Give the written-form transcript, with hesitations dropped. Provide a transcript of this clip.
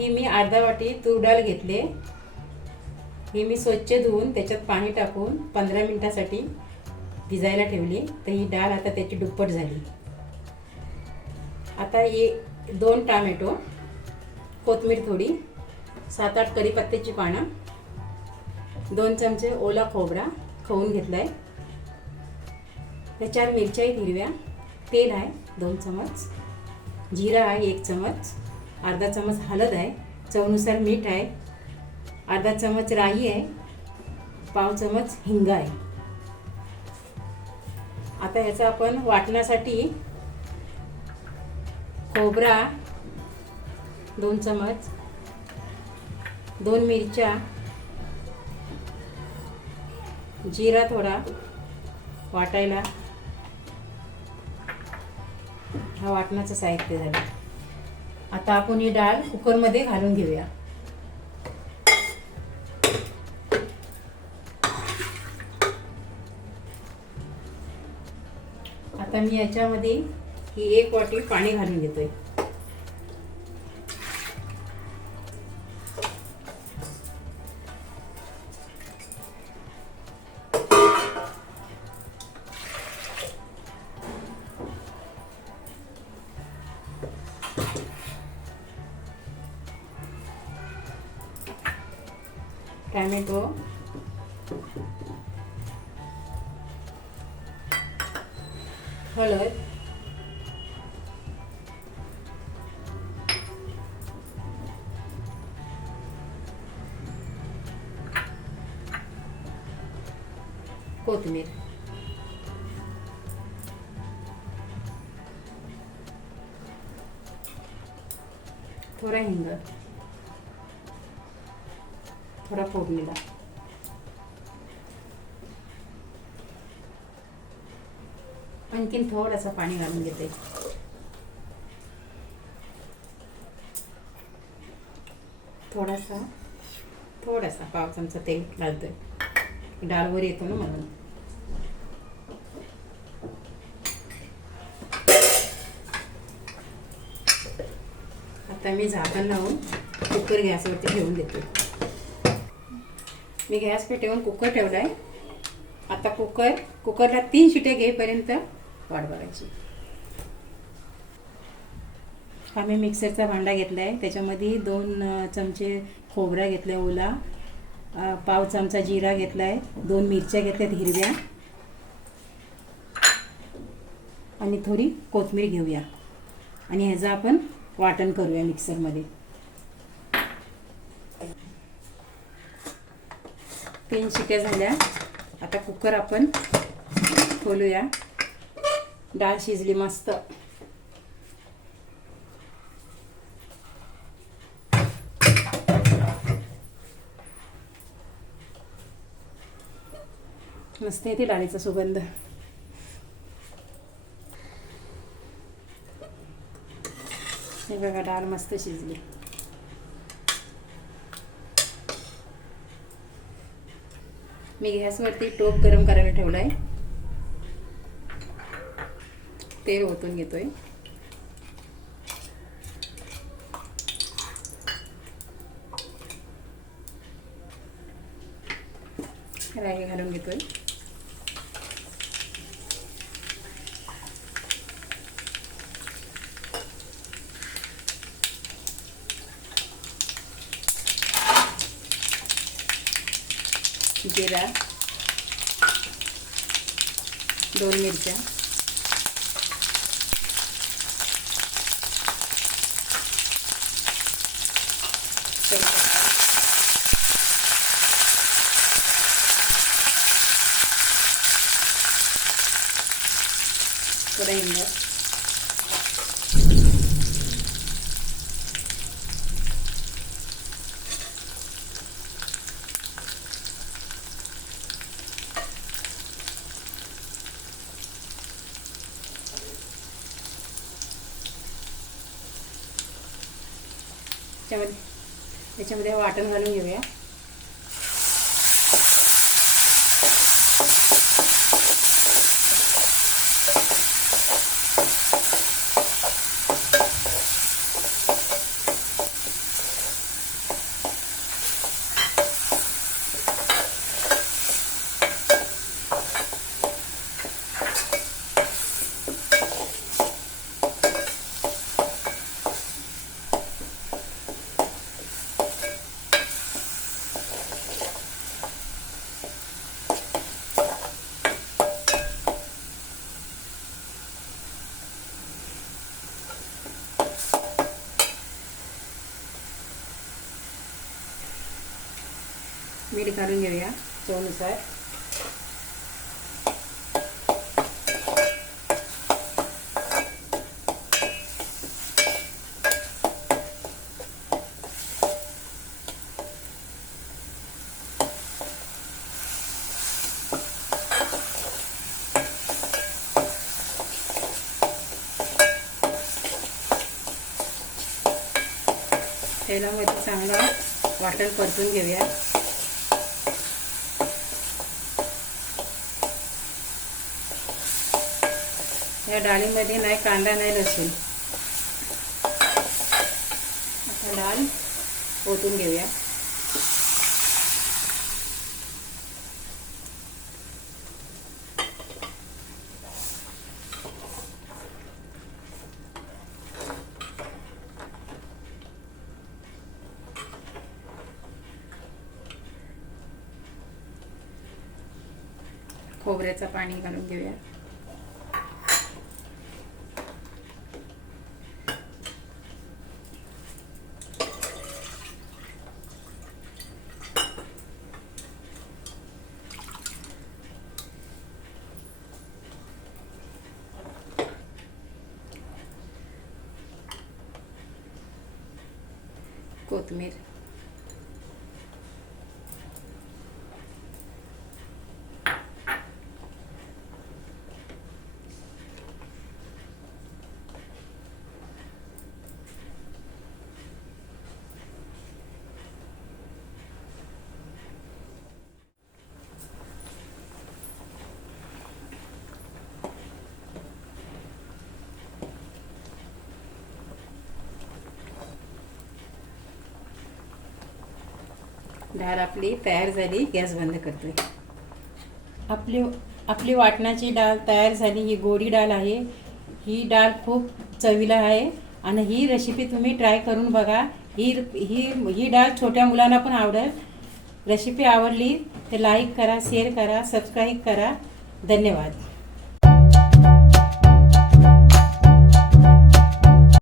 ही मी अर्धा वाटी तूर डाळ घेतले. ही मी स्वच्छ धुवून त्याच्यात पाणी टाकून 15 मिनिटासाठी भिजायला ठेवली. तर ही डाळ आता त्याची दुप्पट झाली. आता हे 2 टोमॅटो, कोथिंबीर थोडी, 7-8 कढीपत्त्याची पानं, 2 चमचे ओला खोबरा खवून घेतलाय. 4 मिरच्या आहेत हिरव्या, तेल आहे 2 चमच, जिरा आहे 1 चमच, अर्धा चमच हळद आहे, चवीनुसार मीठ आहे, अर्धा चमच राई आहे, पाव चमच हिंग आहे. आता याचा आपण वाटण्यासाठी खोबरा 2 चमच, 2 मिरच्या, जिरा थोडा वाटायला, हा वाटण्याचं साहित्य झालं. आता आपण ही डाळ कुकरमध्ये घालून घेऊया. आता मी याच्यामध्ये ही 1 वाटी पाणी घालून घेतोय. टोमॅटो, हळद, कोथिंबीर, थोडा हिंग, थोडा फोडणीला, आणखीन थोडासा पाणी घालून घेते. थोडासा पाव चमचा तेल घालतोय, डाळवर येतो ना म्हणून. आता मी झाकण लावून कुकर गॅसवरती ठेवून देते. मी गॅस पेटवून कुकर ठेवलाय. आता कुकरला 3 शिट्या घेईपर्यंत वाट बघायची. हा मी मिक्सरचा भांडा घेतलाय. त्याच्यामध्ये 2 चमचे खोबरा घेतलाय ओला, पाव चमचा जिरा घेतलाय, 2 मिरच्या घेतल्यात हिरव्या, आणि थोडी कोथिंबीर घेऊया आणि ह्याचं आपण वाटण करूया मिक्सरमध्ये. 3 शिट्या झाल्या. आता कुकर आपण खोलूया. डाळ शिजली मस्त. मस्त येते डाळीचा सुगंध. हे बघा डाळ मस्त शिजली. मी गॅसवरती टोप गरम करायला ठेवलाय. तेल ओतून घेतोय. राई घालून घेतोय. जिरा, 2 मिरच्या, थोडा हिंग, त्याच्यामध्ये वाटण घालून घेऊया. मीठ घालून घेऊया चवीनुसार. तेलामध्ये चांगला वाटण परतून घेऊया. या डाळीमध्ये नाही कांदा नाही लसूण. आता डाळ ओतून घेऊया. खोबऱ्याचं पाणी घालून घेऊया. कोथिंबीर. डाळ आपली तयार झाली. गॅस बंद करतोय. आपली वाटणाची डाळ तयार झाली. ही गोडी डाळ आहे. ही डाळ खूप चवीला आहे आणि ही रेसिपी तुम्ही ट्राय करून बघा. ही डाळ छोट्या मुलांना पण आवडेल. रेसिपी आवडली तर लाईक करा, शेअर करा, सबस्क्राईब करा. धन्यवाद.